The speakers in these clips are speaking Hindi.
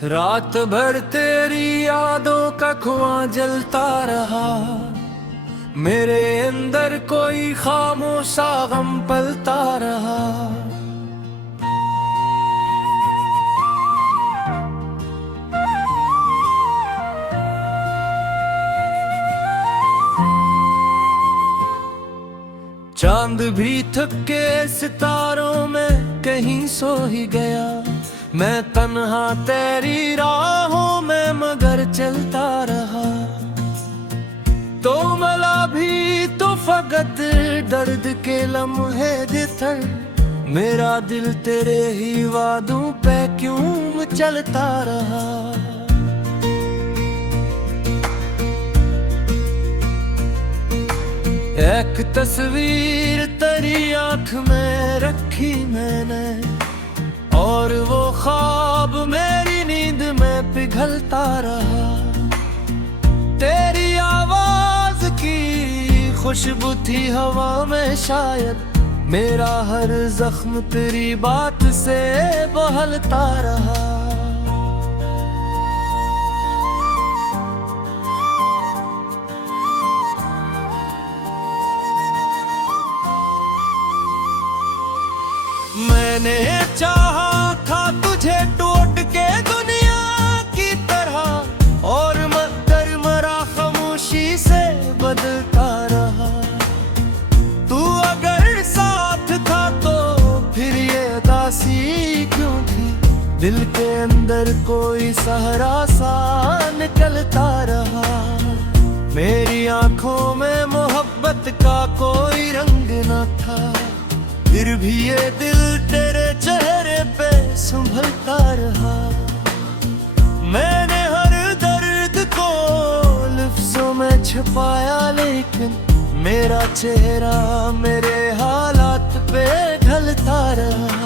रात भर तेरी यादों का कुआं जलता रहा। मेरे अंदर कोई खामोशा गम पलता रहा। चांद भी थक के सितारों में कहीं सो ही गया। मैं तन्हा तेरी राहों में मगर चलता रहा। तो मला भी तो फकत दर्द के लम्हे दिथर। मेरा दिल तेरे ही वादों पे क्यों चलता रहा। एक तस्वीर तेरी आंख में रखी मैंने, और वो ख्वाब मेरी नींद में पिघलता रहा। तेरी आवाज की खुशबू थी हवा में शायद। मेरा हर जख्म तेरी बात से बहलता रहा। मैंने चाहा था तुझे टूट के दुनिया की तरह, और मगर मरा खामोशी से बदलता रहा। तू अगर साथ था तो फिर ये उदासी क्यों थी। दिल के अंदर कोई सहरा सा निकलता रहा। मेरी आंखों में मोहब्बत का कोई रंग न था, फिर भी ये दिल तेरे चेहरे पे संभलता रहा। मैंने हर दर्द को लफ्जों में छुपाया, लेकिन मेरा चेहरा मेरे हालात पे ढलता रहा।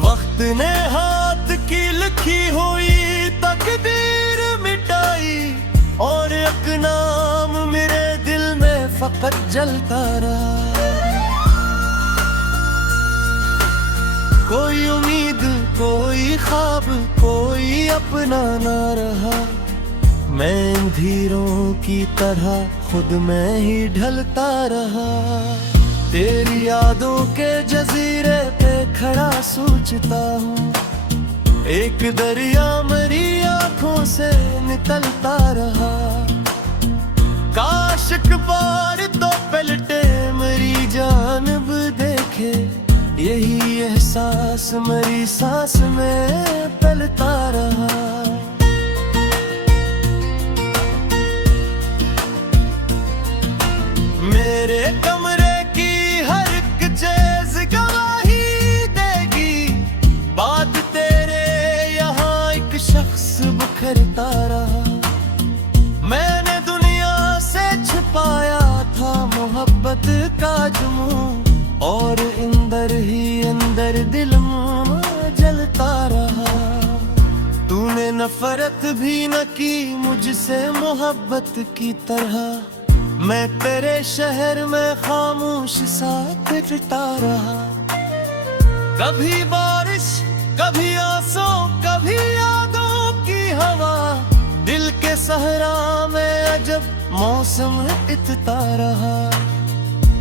वक्त ने लिखी हुई तकदीर मिटाई, और एक नाम मेरे दिल में फकत जलता रहा। कोई उम्मीद, कोई ख्वाब, कोई अपना ना रहा। मैं अंधेरों की तरह खुद में ही ढलता रहा। तेरी यादों के जजीरे पे खड़ा सोचता हूँ। एक दरिया मेरी आंखों से निकलता रहा। काश एक बार तो पलटे मेरी जानब देखे। यही एहसास मेरी सांस में पलता रहा। मेरे कमरे की हर एक चीज गवाही देगी। बात शख्स बिखरता रहा। मैंने दुनिया से छुपाया था मोहब्बत का जुनून, और अंदर ही अंदर दिल में जलता रहा। तूने नफरत भी न की मुझसे मोहब्बत की तरह। मैं तेरे शहर में खामोश सा फिरता रहा। कभी बारिश, कभी आंसू, कभी यादों की हवा। दिल के सहरा में अजब मौसम इतना रहा।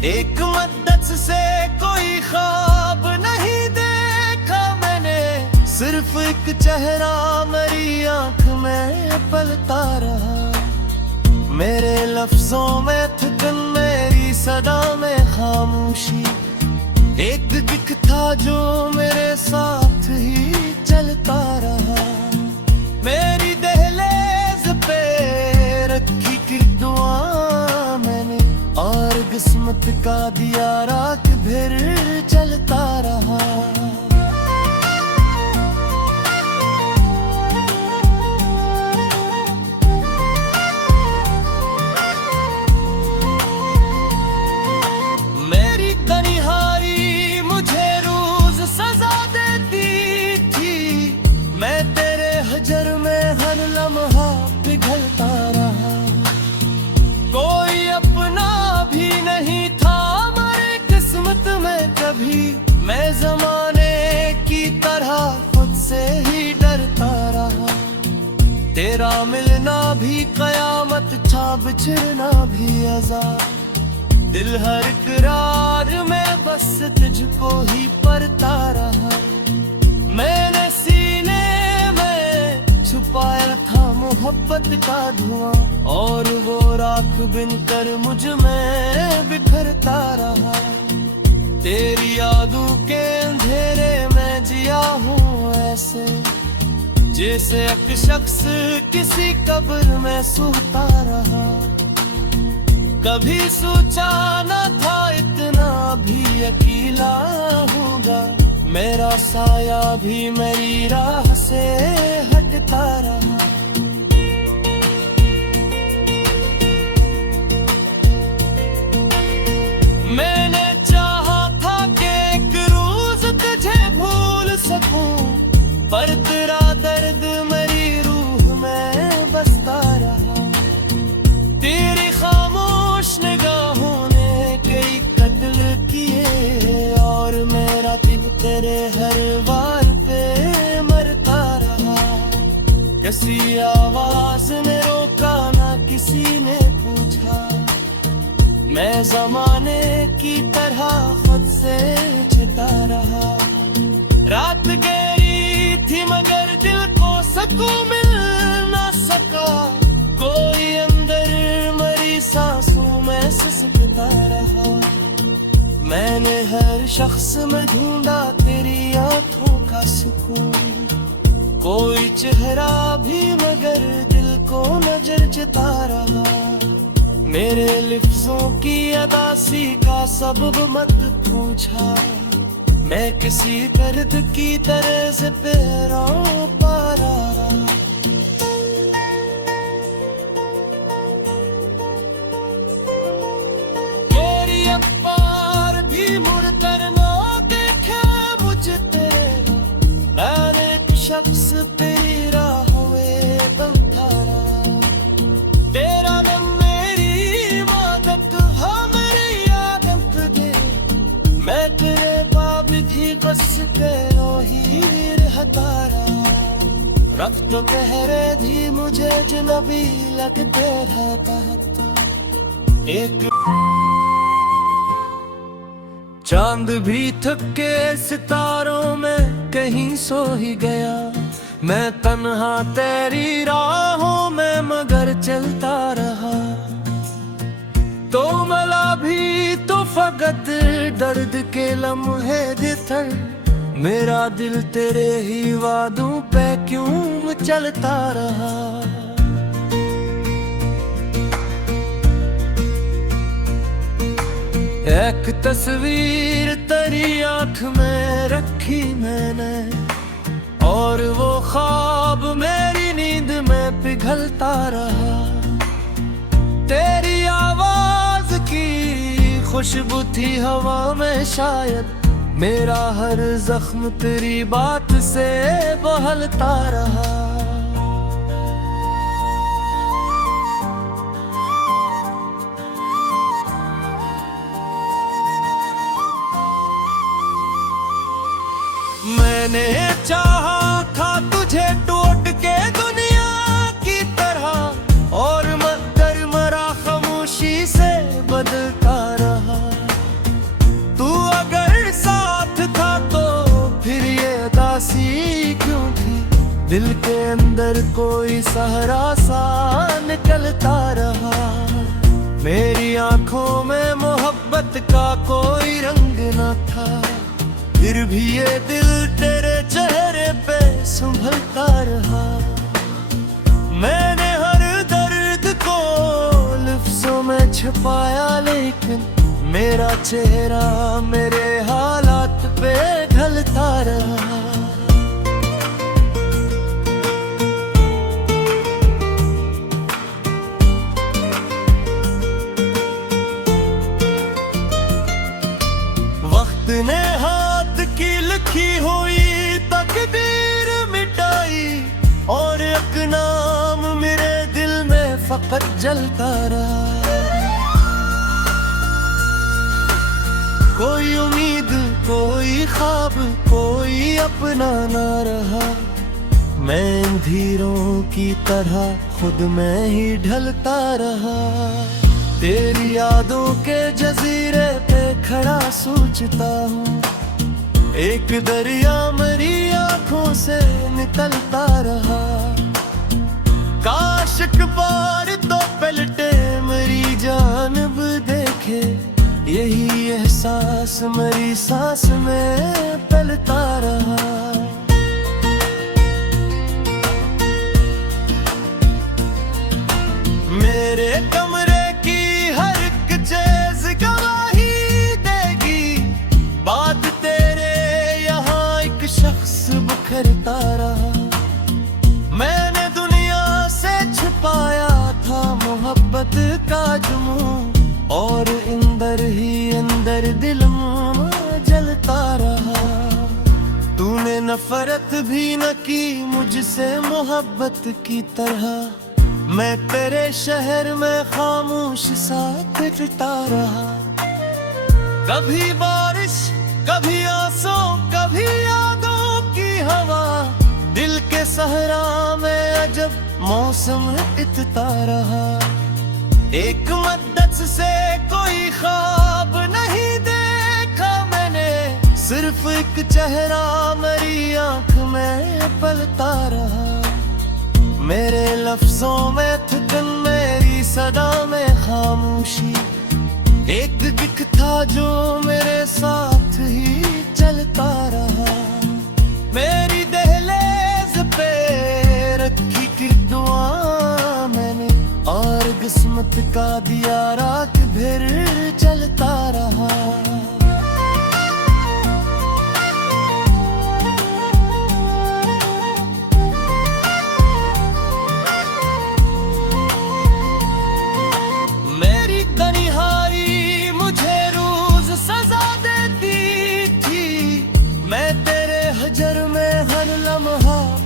एक मद्दत से कोई ख्वाब नहीं देखा मैंने। सिर्फ एक चेहरा मेरी आंख में पलता रहा। मेरे लफ्जों में थकन, मेरी सदा में खामोशी। एक दिख था जो मेरे साथ ही चलता रहा। मेरी दहलीज पे रखी की दुआ मैंने, और किस्मत का दिया रात भर चलता रहा। भी मैं ज़माने की तरह खुद से ही डरता रहा। तेरा मिलना भी कयामत था, बिछड़ना भी अज़ाब। दिल हर करार में बस तुझको ही पढ़ता रहा। मैंने सीने में छुपाया था मोहब्बत का धुआं, और वो राख बिनकर मुझ में बिखरता रहा। तेरी यादों के अंधेरे में जिया हूँ ऐसे, जैसे एक शख्स किसी कब्र में सोता रहा। कभी सोचा न था इतना भी अकेला होगा, मेरा साया भी मेरी राह से हटता रहा। मैंने चाहा था कि एक रोज तुझे भूल सकूं, पर तेरा दर्द मेरी रूह में बसता रहा। तेरी खामोश निगाहों ने कई कत्ल किए, और मेरा दिल तेरे हर वार पे मरता रहा। किसी आवाज ने रोका ना किसी ने पूछा, मैं ज़माने की तरह खुद से छिता रहा। रात गई थी मगर दिल को सकून मिल ना सका, कोई अंदर मरी सांसों में सिसकता रहा। मैंने हर शख्स में ढूंढा तेरी आंखों का सुकून, कोई चेहरा भी मगर दिल को नजर जता रहा। मेरे लिफ्ज़ों की अदासी का सबब मत पूछा, मैं किसी दर्द की तरह पे रो पा रहा। तेरी अखबार भी मुड़कर ना देखे मुझे तेरा, हर एक शख्स तेरी राहों में बनता रहा। तेरा नाम मेरी मदद हमारी आदत दे, मैं तेरे भी बस के ही रहता रहा। रफ्त कहरे भी मुझे अजनबी लगते रहता था। एक चांद भी थक के सितारों में कहीं सो ही गया, मैं तन्हा तेरी राहों में मगर चलता रहा। तो मला भी तो फकत दर्द के लम्हे दिथर, मेरा दिल तेरे ही वादों पे क्यों चलता रहा। एक तस्वीर तेरी आंख में रखी मैंने, और वो ख्वाब मेरी नींद में पिघलता रहा। तेरी आवाज की खुशबू थी हवा में शायद, मेरा हर जख्म तेरी बात से बहलता रहा। मैंने चाहा था तुझे टूट के दुनिया की तरह, और मगर मरा खामोशी से बदलता रहा। तू अगर साथ था तो फिर ये उदासी क्यों थी, दिल के अंदर कोई सहारा सा निकलता रहा। मेरी आंखों में मोहब्बत का कोई रंग न था, फिर भी ये दिल तेरे चेहरे पे संभलता रहा। मैंने हर दर्द को लफ्ज़ों में छुपाया, लेकिन मेरा चेहरा मेरे हालात पे ढलता रहा। वक्त ने हाथ की लिखी हुई तकदीर मिटाई, और एक नाम मेरे दिल में फकत जलता रहा। कोई उम्मीद कोई ख्वाब कोई अपना ना रहा। मैं अंधेरों की तरह खुद में ही ढलता रहा। तेरी यादों के जजीरे पे खड़ा सोचता हूँ, एक दरिया मेरी आंखों से निकलता रहा। काश एक बार तो पलटे मेरी जानब देखे, यही एहसास मेरी सांस में पलता रहा। मेरे कमरे की हर एक चीज गवाही देगी, बात तेरे यहाँ एक शख्स बिखरता रहा। मैंने दुनिया से छुपाया था मोहब्बत का जुनून, और अंदर ही अंदर दिल में जलता रहा। तूने नफरत भी न की मुझसे मोहब्बत की तरह, मैं तेरे शहर में खामोश सा पिटता रहा। कभी बारिश कभी आंसू कभी यादों की हवा, दिल के सहरा में अजब मौसम इतना रहा। एक मद्दत से कोई ख्वाब नहीं देखा मैंने, सिर्फ एक चेहरा मेरी आंख में पलता रहा। मेरे लफ्जों में थकन मेरी सदा में खामोशी, एक दिख था जो मेरे साथ ही चलता रहा। मेरी दहलीज पे रखी की दुआ मैंने, और किस्मत का दिया रात भर चलता रहा।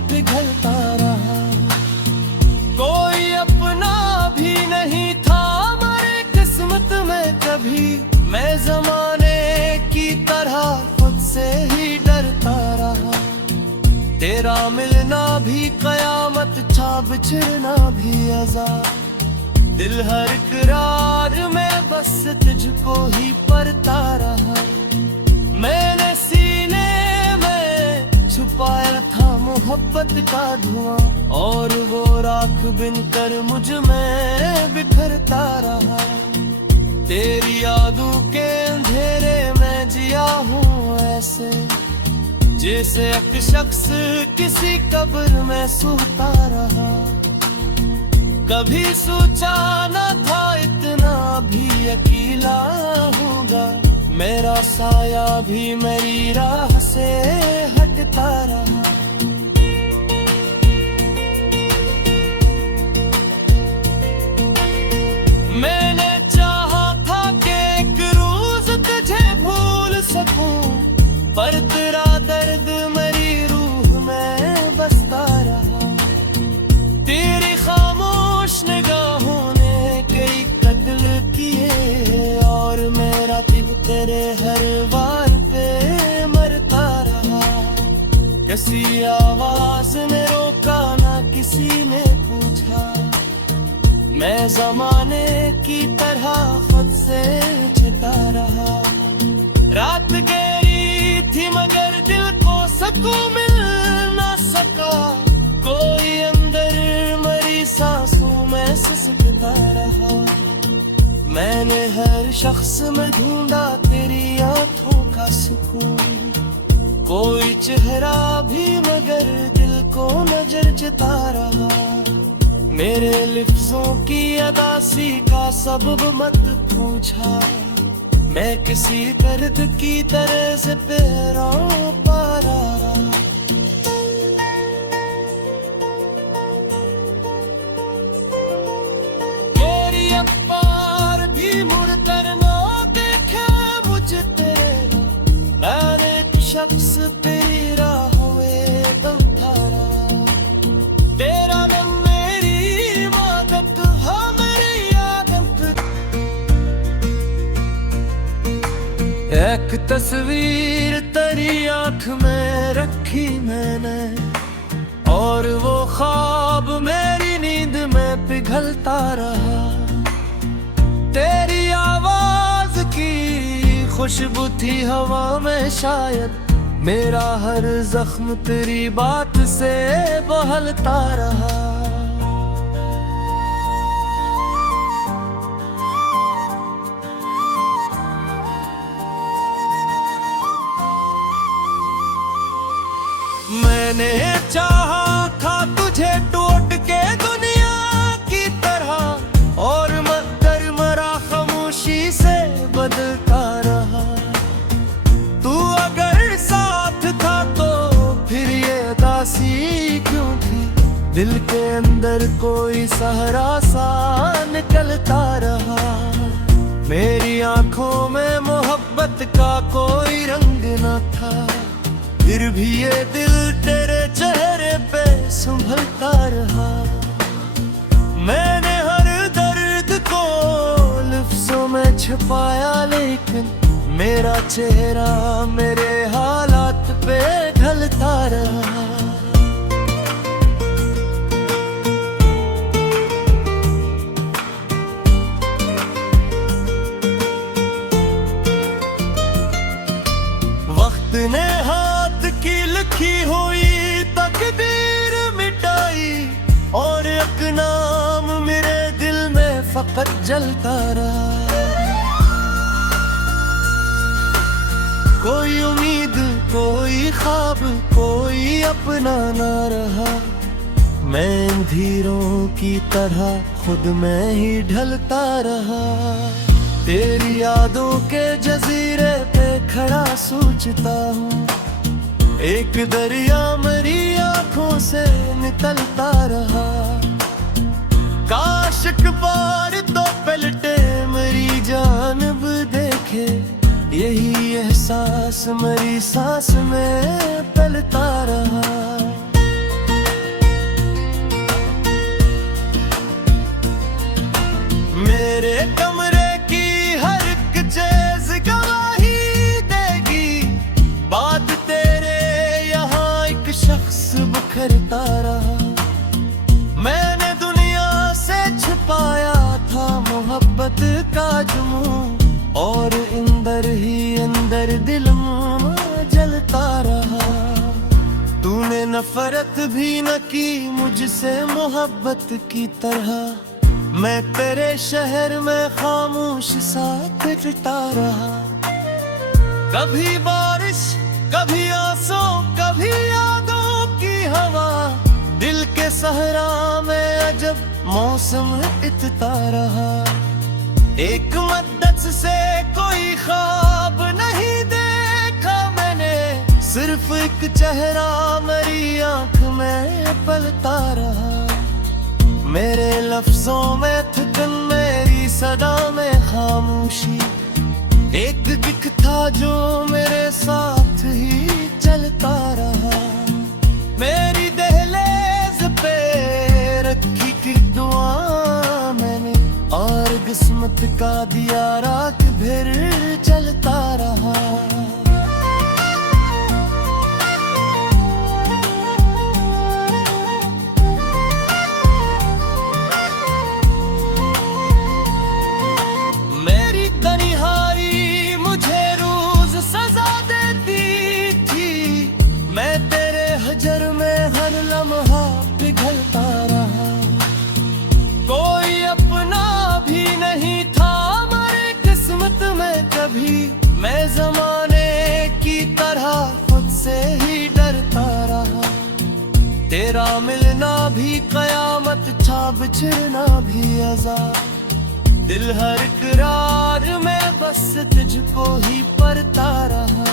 पिघलता रहा, कोई अपना भी नहीं था हमारे किस्मत में कभी। मैं जमाने की तरह खुद से ही डरता रहा। तेरा मिलना भी कयामत था, बिछड़ना भी अज़ाब। दिल हर करार में बस तुझको ही पढ़ता रहा। मैंने सीने में छुपाया था मोहब्बत का धुआं, और वो राख बिन कर मुझ में बिखरता रहा। तेरी यादों के अंधेरे में जिया हूँ ऐसे, जैसे एक शख्स किसी कब्र में सोता रहा। कभी सोचा न था इतना भी अकेला होगा, मेरा साया भी मेरी राह से हटता रहा। मैंने चाहा था कि एक रोज तुझे भूल सकूं, पर तेरा दर्द मेरी रूह में बसता रहा। तेरी खामोश निगाहों ने कई कत्ल किए, और मेरा दिल तेरे हर वार पे मरता रहा। किसी आवाज ने रोका ना किसी ने पूछा, मैं जमाने की तरह खुद से छिता रहा। रात गहरी थी मगर दिल को सुकून मिल ना सका, कोई अंदर मरी सांसों में सिसकता रहा। मैंने हर शख्स में ढूंढा तेरी आंखों का सुकून, कोई चेहरा भी मगर दिल को नजर जता रहा। मेरे लफ्जों की अदासी का सबब मत पूछा, मैं किसी दर्द की तरह से पैरों पर आ रहा। तेरी अखबार भी मुड़ कर ना देखे मुझे तेरे, मैंने एक शख्स तेरी राहों में दबता रहा। तेरा नाम मेरी इबादत हमारी आदत, एक एक तस्वीर तेरी आंख में रखी मैंने, और वो ख्वाब मेरी नींद में पिघलता रहा। तेरी आवाज की खुशबू थी हवा में शायद, मेरा हर जख्म तेरी बात से बहलता रहा। मैंने चाहा था तुझे टूट के दुनिया की तरह, और मगर मरा खामोशी से बदलता रहा। तू अगर साथ था तो फिर ये उदासी क्यों थी? दिल के अंदर कोई सहरा सा निकलता रहा। मेरी आंखों में मोहब्बत का कोई रंग न था, फिर भी ये दिल तेरे चेहरे पे संभलता रहा। मैंने हर दर्द को लफ्जों में छुपाया, लेकिन मेरा चेहरा मेरे हालात पे ढलता रहा। वक्त ने की लिखी हुई तकदीर मिटाई, और एक नाम मेरे दिल में फकत जलता रहा। कोई उम्मीद, कोई ख्वाब, कोई अपना ना रहा। मैं अंधेरों की तरह खुद में ही ढलता रहा। तेरी यादों के जजीरे पे खड़ा सोचता हूँ, एक दरिया मेरी आंखों से निकलता रहा। काश एक बार तो पलटे मेरी जानब देखे, यही एहसास मेरी सांस में पलता रहा। मेरे कमरे की हर एक चीज गवाही देगी, बात शख्स बिखरता रहा। मैंने दुनिया से छुपाया था मोहब्बत का जुनून, और अंदर ही अंदर दिल में जलता रहा। तूने नफरत भी न की मुझसे मोहब्बत की तरह, मैं तेरे शहर में खामोश सा फिरता रहा। कभी बारिश, कभी आंसू, कभी यादों की हवा, दिल के सहरा में अजब मौसम इतना रहा। एक मद्दत से कोई ख्वाब नहीं देखा मैंने, सिर्फ एक चेहरा मेरी आंख में पलता रहा। मेरे लफ्जों में थकन, मेरी सदा में खामोशी, एक दिख था जो मेरे साथ ही चलता रहा। मेरी दहलीज पे रखी की दुआ मैंने, और किस्मत का दिया रात फिर चलता रहा। पिघलता रहा। कोई अपना भी नहीं था हमारी किस्मत में कभी, मैं जमाने की तरह खुद से ही डरता रहा। तेरा मिलना भी कयामत था, बिछड़ना भी अज़ाब। दिल हर करार में बस तुझको ही पढ़ता रहा।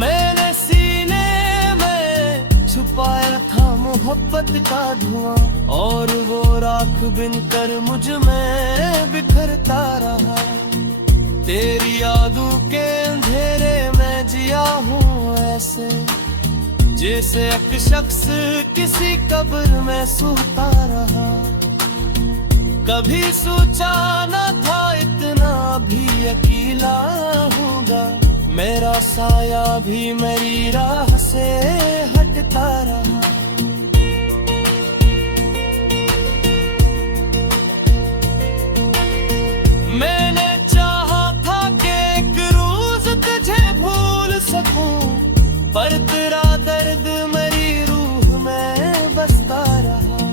मैंने सीने में छुपाया था मोहब्बत का धुआं, और वो राख बिनकर मुझ में बिखरता रहा। तेरी यादों के अंधेरे में जिया हूँ ऐसे, जैसे एक शख्स किसी कब्र में सोता रहा। कभी सोचा न था इतना भी अकेला होगा, मेरा साया भी मेरी राह से हटता रहा। मैंने चाहा था कि एक रोज तुझे भूल सकूं, पर तेरा दर्द मेरी रूह में बसता रहा।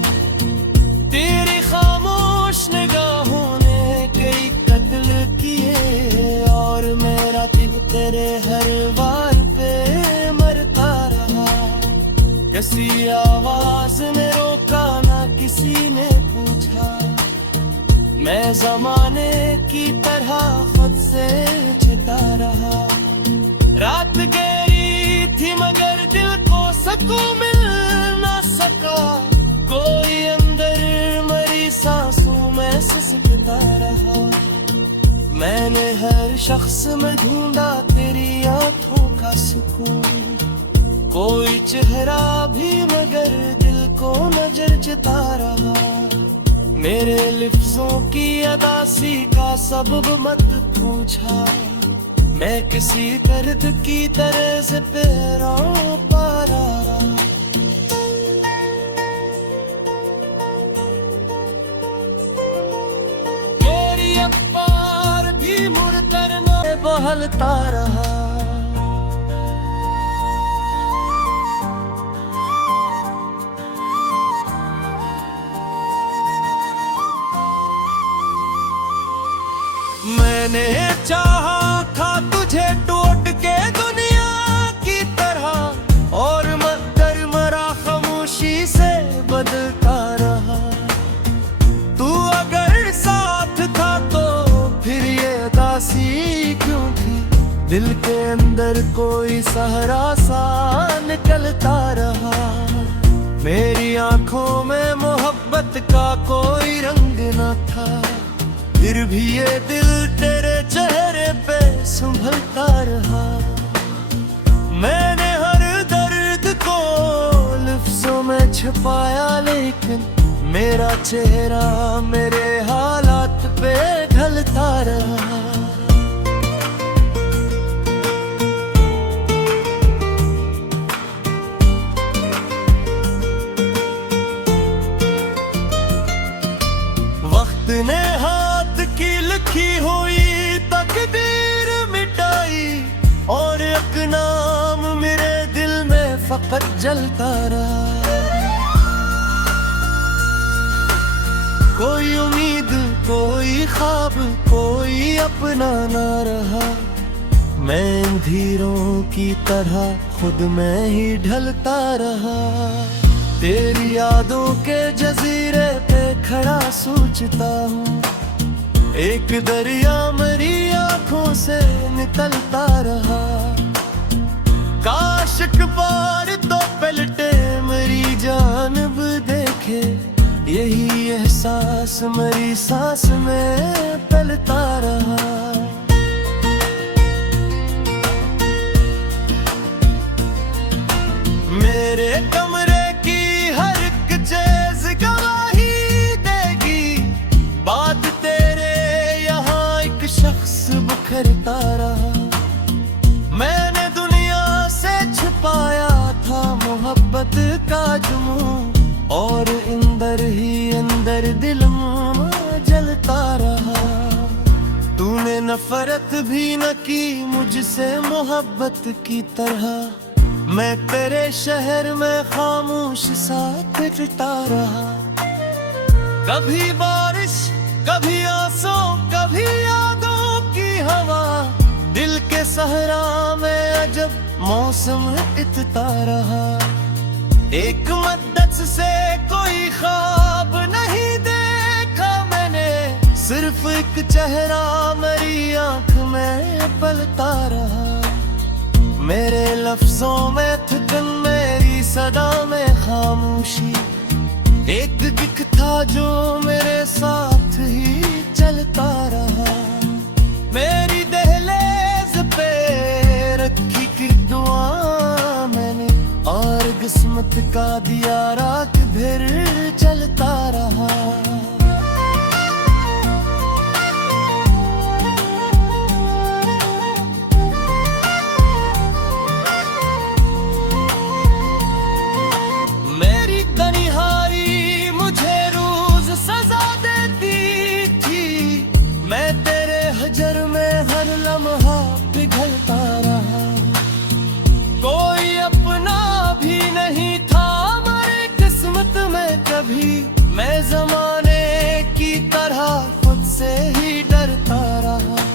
तेरी खामोश निगाहों ने कई कत्ल किए, और मेरा दिल तेरे हर वार पे मरता रहा। किसी आवाज ने रोका ना किसी ने पूछा, मैं जमाने की तरह खुद से छिता रहा। रात गहरी थी मगर दिल को सकून मिल ना सका, कोई अंदर मरी सांसों में सिसकता रहा। मैंने हर शख्स में ढूंढा तेरी आंखों का सुकून, कोई चेहरा भी मगर दिल को नजर जता रहा। मेरे लफ्जों की अदासी का सबब मत पूछा, मैं किसी दर्द की तरह से पैरों पर आ रहा। मेरी अखबार भी मुड़कर न बहलता रहा। मैंने चाहा था तुझे टूट के दुनिया की तरह, और मगर मरा खामोशी से बदलता रहा। तू अगर साथ था तो फिर ये उदासी क्यों थी, दिल के अंदर कोई सहारा सा निकलता रहा। मेरी आंखों में मोहब्बत का कोई रंग न था, फिर भी ये दिल तेरे चेहरे पे संभलता रहा। मैंने हर दर्द को लफ्जों में छुपाया, लेकिन मेरा चेहरा मेरे हालात पे ढलता रहा। वक्त ने की लिखी हुई तकदीर मिटाई, और एक नाम मेरे दिल में फकत जलता रहा। कोई उम्मीद कोई ख्वाब कोई अपना ना रहा। मैं अंधेरों की तरह खुद में ही ढलता रहा। तेरी यादों के जजीरे पे खड़ा सोचता हूँ, एक दरिया मेरी आंखों से निकलता रहा। काश एक बार तो पलटे मेरी जानब देखे, यही एहसास मेरी सांस में पलता रहा। मेरे कमरे की हर एक चीज गवाही देगी, बात शख्स बिखरता रहा। मैंने दुनिया से छुपाया था मोहब्बत का जुनून, और अंदर ही अंदर दिल में जलता रहा। तूने नफरत भी न की मुझसे मोहब्बत की तरह, मैं तेरे शहर में खामोश सा पिटता रहा। कभी बारिश कभी आंसू कभी यादों की हवा, दिल के सहरा में अजब मौसम इतना रहा। एक मद्दत से कोई ख्वाब नहीं देखा मैंने, सिर्फ एक चेहरा मेरी आंख में पलता रहा। मेरे लफ्जों में थकन मेरी सदा में खामोशी, एक दिख था जो मेरे साथ ही चलता रहा। मेरी दहलीज पे रखी की दुआ मैंने, और किस्मत का दिया रात भर चलता रहा। भी मैं जमाने की तरह खुद से ही डरता रहा।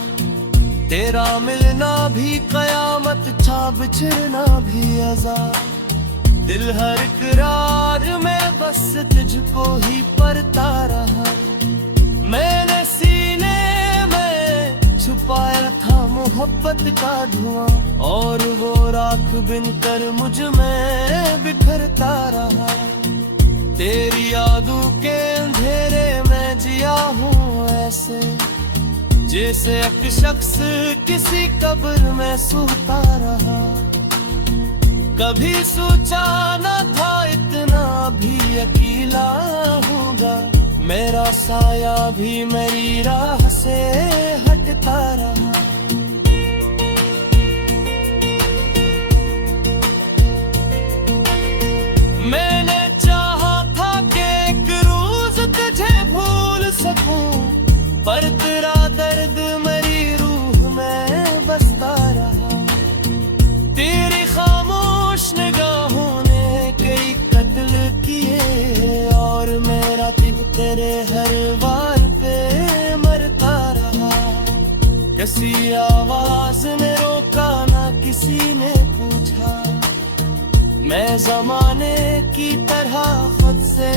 तेरा मिलना भी कयामत था, बिछड़ना भी अज़ाब। दिल हर करार में बस तुझको ही पढ़ता रहा। मैंने सीने में छुपाया था मोहब्बत का धुआं, और वो राख बिनकर मुझ में बिखरता रहा। तेरी यादों के अंधेरे में जिया हूँ ऐसे, जैसे एक शख्स किसी कब्र में सोता रहा। कभी सोचा न था इतना भी अकेला होगा, मेरा साया भी मेरी राह से हटता रहा। मैंने चाहा था कि एक रोज तुझे भूल सकूं, पर तेरा दर्द मेरी रूह में बसता रहा। तेरी खामोश निगाहों ने कई कत्ल किए, और मेरा दिल तेरे हर वार पे मरता रहा। किसी आवाज ने रोका ना किसी ने पूछा, मैं जमाने की तरह खुद से